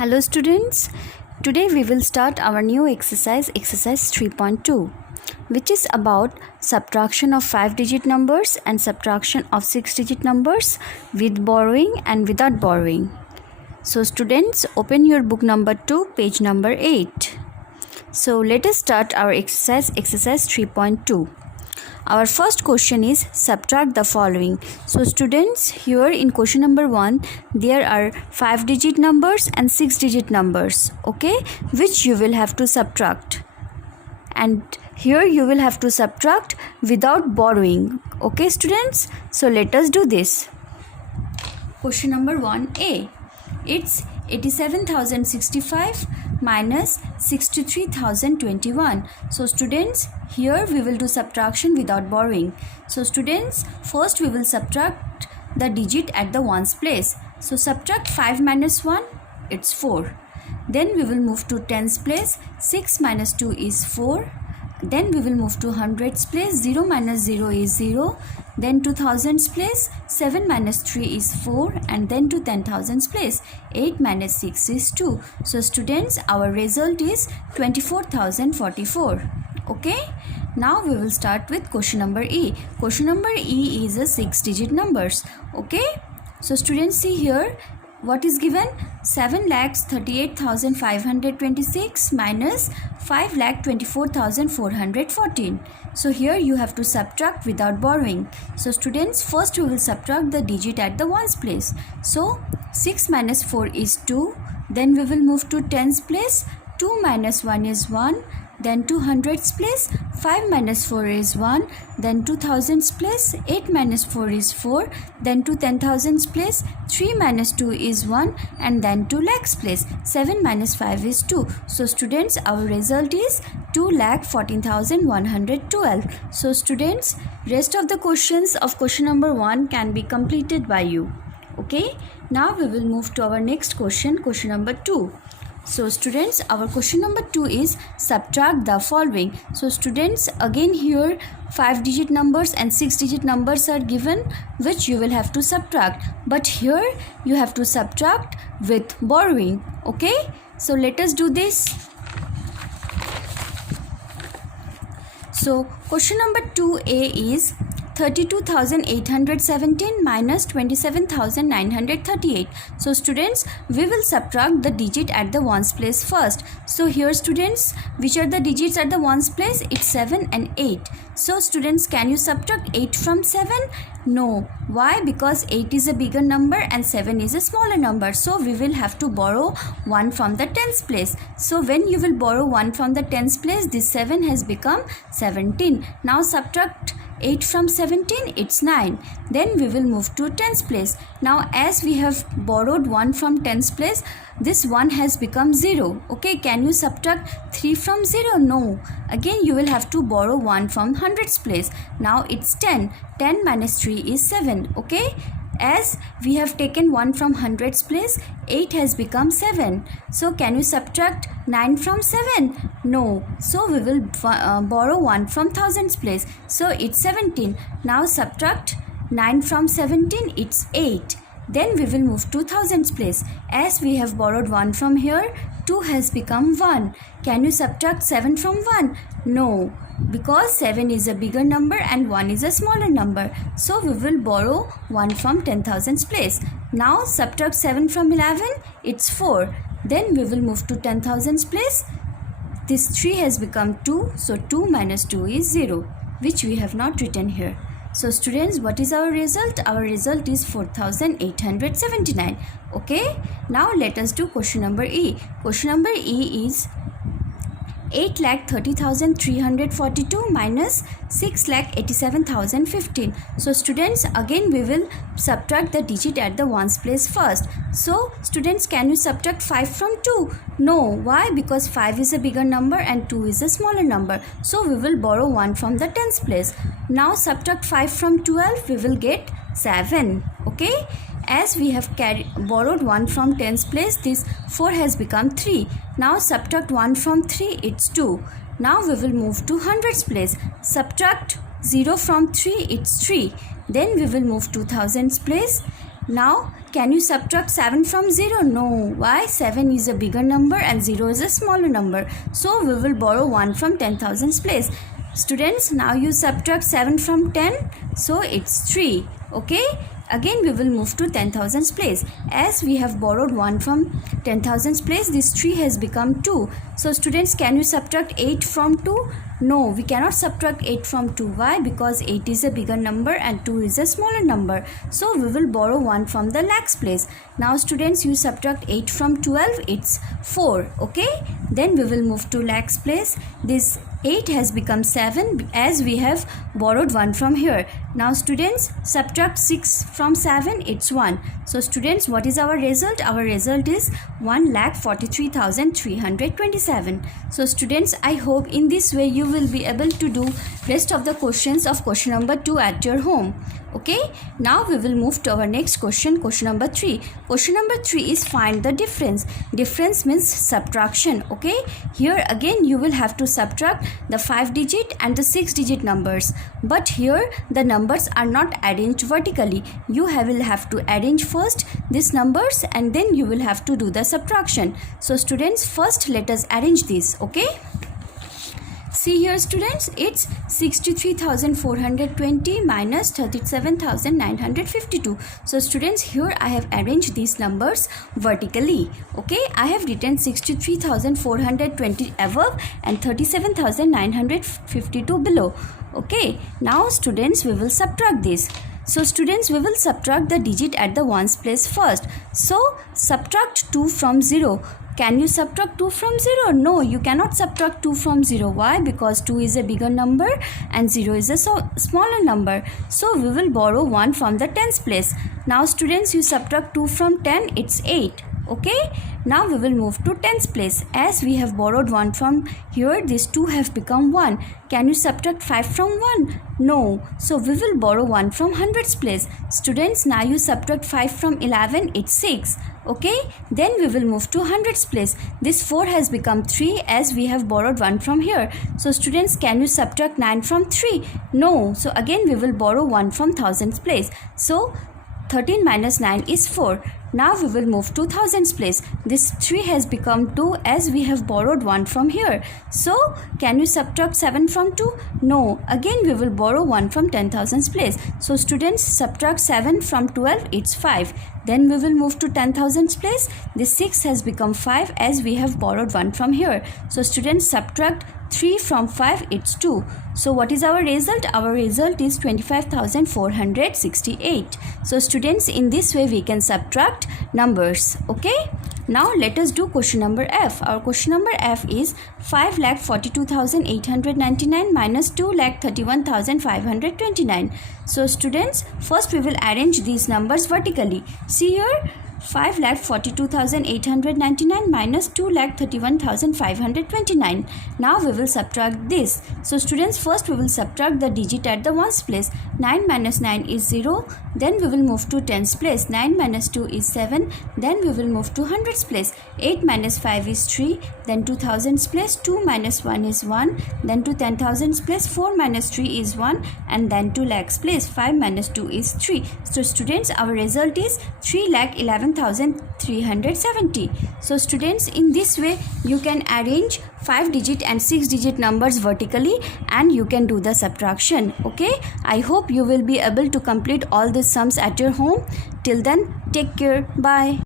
Hello students, today we will start our new exercise 3.2, which is about subtraction of 5-digit numbers and subtraction of 6-digit numbers with borrowing and without borrowing. So students, open your book number 2, page number 8. So let us start our exercise 3.2. Our first question is subtract the following. So students, here in question number 1 there are 5-digit numbers and 6-digit numbers, okay, which you will have to subtract, and here you will have to subtract without borrowing. Okay students, so let us do this. Question number 1a, it's 87,065 minus 63,021. So students, here we will do subtraction without borrowing. So students, first we will subtract the digit at the ones place. So subtract 5 minus 1, it's 4. Then we will move to tens place. 6 minus 2 is 4. Then we will move to hundreds place. 0 minus 0 is 0. Then to thousands place. 7 minus 3 is 4. And then to 10,000s place. 8 minus 6 is 2. So students, our result is 24,044. Okay. Now we will start with question number E. Question number E is a 6-digit numbers. Okay. So students, see here. What is given? 7,38,526 minus 5,24,414. So here you have to subtract without borrowing. So students, first we will subtract the digit at the ones place. So 6 minus 4 is 2. Then we will move to tens place. 2 minus 1 is 1. Then to hundreds place. 5 minus 4 is 1. Then to thousands place. 8 minus 4 is 4. Then to 10,000s place. 3 minus 2 is 1. And then to lakhs place. 7 minus 5 is 2. So students, our result is 2,14,112. So students, rest of the questions of question number 1 can be completed by you. Okay. Now we will move to our next question, question number 2. So students, our question number 2 is subtract the following. So students, again here 5-digit numbers and 6-digit numbers are given, which you will have to subtract. But here you have to subtract with borrowing. Okay. So let us do this. So question number 2a is 32,817 minus 27,938. So students, we will subtract the digit at the ones place first. So here students, which are the digits at the ones place? It's 7 and 8. So students, can you subtract 8 from 7? No. Why? Because 8 is a bigger number and 7 is a smaller number. So we will have to borrow 1 from the tens place. So when you will borrow 1 from the tens place, this 7 has become 17. Now subtract 8 from 17, it's 9. Then we will move to tens place. Now as we have borrowed 1 from tens place, this 1 has become 0. Okay, can you subtract 3 from 0? No. Again you will have to borrow 1 from hundreds place. Now it's 10. 10 minus 3 is 7. Okay. As we have taken 1 from hundreds place, 8 has become 7. So can you subtract 9 from 7? No. So we will borrow 1 from thousands place. So it's 17. Now subtract 9 from 17, it's 8. Then we will move to thousands place. As we have borrowed 1 from here, 2 has become 1. Can you subtract 7 from 1? No. Because 7 is a bigger number and 1 is a smaller number. So we will borrow 1 from 10,000s place. Now subtract 7 from 11, it's 4. Then we will move to 10,000s place. This 3 has become 2. So 2 minus 2 is 0, which we have not written here. So students, what is our result? Our result is 4,879. Okay. Now let us do question number E. Question number E is 8,30,342 minus 6,87,015. So students, again we will subtract the digit at the ones place first. So students, can you subtract 5 from 2? No. Why? Because 5 is a bigger number and 2 is a smaller number. So we will borrow 1 from the tens place. Now subtract 5 from 12, we will get 7. Okay. As we have borrowed 1 from tens place, this 4 has become 3. Now subtract 1 from 3, it's 2. Now we will move to hundreds place. Subtract 0 from 3, it's 3. Then we will move to thousands place. Now, can you subtract 7 from 0? No. Why? 7 is a bigger number and 0 is a smaller number. So, we will borrow 1 from 10,000's place. Students, now you subtract 7 from 10. So, it's 3. Okay? Again, we will move to 10,000's place. As we have borrowed 1 from 10,000's place, this 3 has become 2. So, students, can you subtract 8 from 2? No, we cannot subtract 8 from 2. Why? Because 8 is a bigger number and 2 is a smaller number. So, we will borrow 1 from the lakhs place. Now, students, you subtract 8 from 12, it's 4. Okay? Then we will move to lakhs place. This 8 has become 7 as we have borrowed 1 from here. Now, students, subtract 6 from 7, it's 1. So, students, what is our result? Our result is 1,43,327. So, students, I hope in this way you will be able to do rest of the questions of question number 2 at your home. Okay, now we will move to our next question, question number 3. Question number 3 is find the difference. Difference means subtraction. Okay, here again you will have to subtract the 5-digit and the 6-digit numbers, but here the numbers are not arranged vertically. You will have to arrange first these numbers and then you will have to do the subtraction. So students, first let us arrange this. Okay, see here students, it's 63,420 minus 37,952. So students, here I have arranged these numbers vertically. Okay, I have written 63,420 above and 37,952 below. Okay, now students, we will subtract this. So students, we will subtract the digit at the ones place first. So subtract 2 from 0. Can you subtract 2 from 0? No, you cannot subtract 2 from 0. Why? Because 2 is a bigger number and 0 is a smaller number. So we will borrow 1 from the tens place. Now students, you subtract 2 from 10, it's 8. Okay, now we will move to tens place. As we have borrowed 1 from here, these 2 have become 1. Can you subtract 5 from 1? No. So we will borrow 1 from hundreds place. Students, now you subtract 5 from 11, it's 6. Okay, then we will move to hundreds place. This 4 has become 3 as we have borrowed 1 from here. So students, can you subtract 9 from 3? No. So again we will borrow 1 from thousands place. So 13 minus 9 is 4. Now we will move to thousands place. This 3 has become 2 as we have borrowed 1 from here. So can you subtract 7 from 2? No. Again we will borrow 1 from 10,000s place. So students, subtract 7 from 12, it's 5. Then we will move to 10,000s place. This 6 has become 5 as we have borrowed 1 from here. So students, subtract 3 from 5, it's 2. So what is our result? Our result is 25,468. So students, in this way we can subtract numbers. Okay, now let us do question number F. Our question number F is 5,42,899 minus 2,31,529. So students, first we will arrange these numbers vertically. See here, 5,42,899 minus 2,31,529. Now we will subtract this. So students, first we will subtract the digit at the ones place. 9 minus 9 is 0. Then we will move to tens place. 9 minus 2 is 7. Then we will move to hundreds place. 8 minus 5 is 3. Then to thousands place. 2 minus 1 is 1. Then to 10,000s place. 4 minus 3 is 1. And then to lakhs place. 5 minus 2 is 3. So students, our result is 3,11,370. So students, in this way you can arrange 5-digit and 6-digit numbers vertically and you can do the subtraction. Okay, I hope you will be able to complete all these sums at your home. Till then, take care. Bye.